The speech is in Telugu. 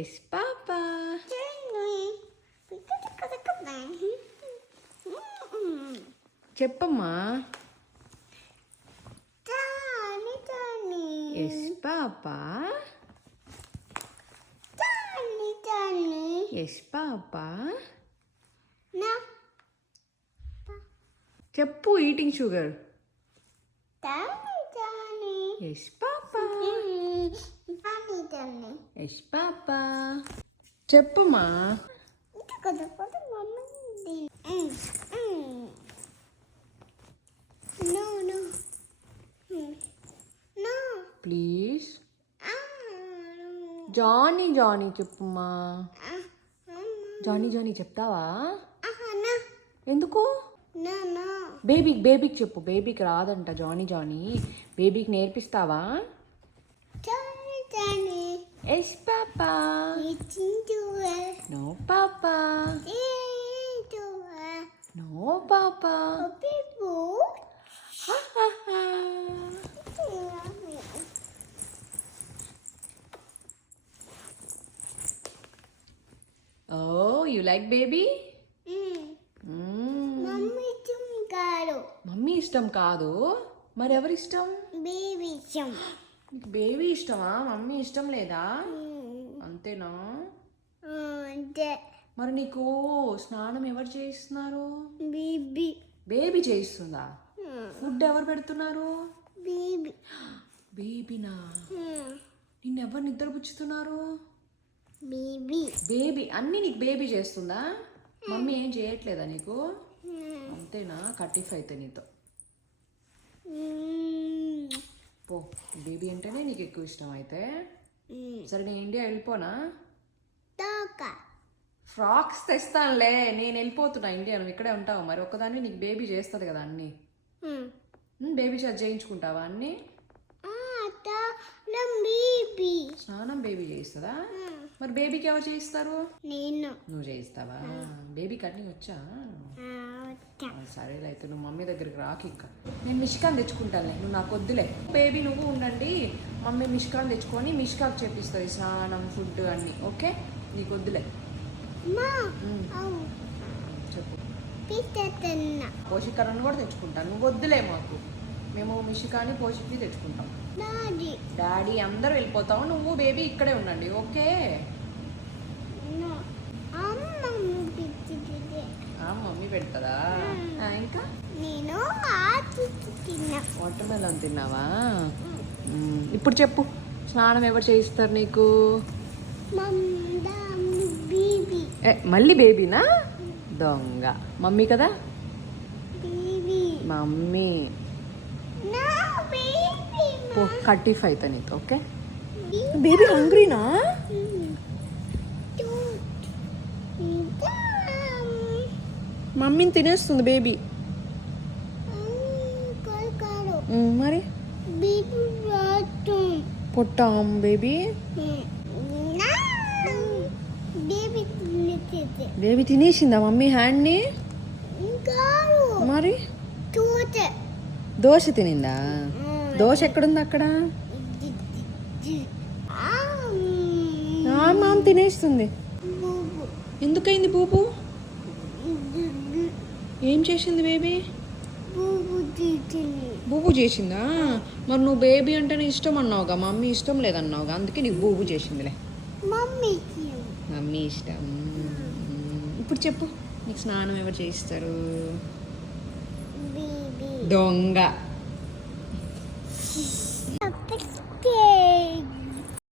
Yes papa. చెప్పమ్మా. Yes papa. Yes papa. చెప్పు eating sugar. Yes papa. Yes papa. చెప్పమ్మా. ప్లీజ్. జానీ జానీ చెప్పుమా. జానీ జానీ చెప్తావా? ఎందుకు? బేబీకి చెప్పు. బేబీకి రాదంట జానీ జానీ. బేబీకి నేర్పిస్తావా? Yes papa. No papa. No papa. Oh, you like baby? Mummy ఇష్టం కాదు, మరి ఎవరి ఇష్టం? బేబీ ఇష్టం. బేబీ ఇష్టమా? మమ్మీ ఇష్టం లేదా? అంతేనా? అంతే. మరి నీకు స్నానం ఎవరు చేయిస్తున్నారు? బేబీ. బేబీ చేయిస్తుందా? ఫుడ్ ఎవరు పెడుతున్నారు? బేబీ. బేబీనా? నిన్ను ఎవరు నిద్రపుచ్చుతున్నారు? బేబీ. బేబీ అన్నీ నీకు బేబీ చేస్తుందా? మమ్మీ ఏం చేయట్లేదా నీకు? అంతేనా? కట్టిఫ్ అయితే నీతో పో. బేబీ అంటేనే నీకు ఎక్కువ ఇష్టం అయితే. సరే నేను ఇండియా వెళ్ళిపోనా? ఫ్రాక్స్ తెస్తానులే. నేను వెళ్ళిపోతున్నా ఇండియా. నువ్వు ఇక్కడే ఉంటావు. మరి ఒక్కదాన్ని నీకు బేబీ చేస్తుంది కదా అన్నీ. బేబీ చేసి చేయించుకుంటావా అన్నీ? స్నానం బేబీ చేయిస్తుందా? మరి బేబీకి ఎవరు చేయిస్తారు? నేను. నువ్వు చేయిస్తావా? బేబీకి అన్నీ వచ్చా? సరేలే అయితే నువ్వు మమ్మీ దగ్గరికి రాకి. ఇంకా నేను మిష్కాన్ తెచ్చుకుంటానులే. నువ్వు నాకు వద్దులే. బేబీ నువ్వు ఉండండి. మమ్మీ మిష్కాన్ తెచ్చుకొని మిష్కాకు చేపిస్తుంది స్నానం ఫుడ్ అన్నీ. ఓకే? నీకు వద్దులే. చెప్పు. పోషికలను కూడా తెచ్చుకుంటాను. నువ్వు వద్దులే మాకు. మేము మిషికాని పోషికి తెచ్చుకుంటాం. డాడీ అందరూ వెళ్ళిపోతాము. నువ్వు బేబీ ఇక్కడే ఉండండి. ఓకే? మమ్మీ పెడతారా? ఇంకా నేను వాటర్ మెలన్ తిన్నావా? ఇప్పుడు చెప్పు. స్నానం ఎవరు చేయిస్తారు నీకు? మళ్ళీ బేబీనా? దొంగ. మమ్మీ కదా? మమ్మీ. కట్టిఫ్ అయితే నీతో. ఓకే? బేబీ హంగ్రీనా? మమ్మీని తినేస్తుంది బేబీ. మరి పొట్టాం బేబీ. బేబీ తినేసిందా మమ్మీ హ్యాండ్ని? మరి దోశ తినిందా? దోశ ఎక్కడుంది అక్కడ? మామ తినేస్తుంది. ఎందుకైంది బూబు? ఏం చేసింది బేబీ? బూబు చేసిందా? మరి నువ్వు బేబీ అంటేనే ఇష్టం అన్నావుగా, మమ్మీ ఇష్టం లేదన్నావుగా, అందుకే నీకు బూబు చేసిందిలే. మమ్మీ ఇష్టం. ఇప్పుడు చెప్పు. నీకు స్నానం ఎవరు చేయిస్తారు? బేబీ. దొంగ.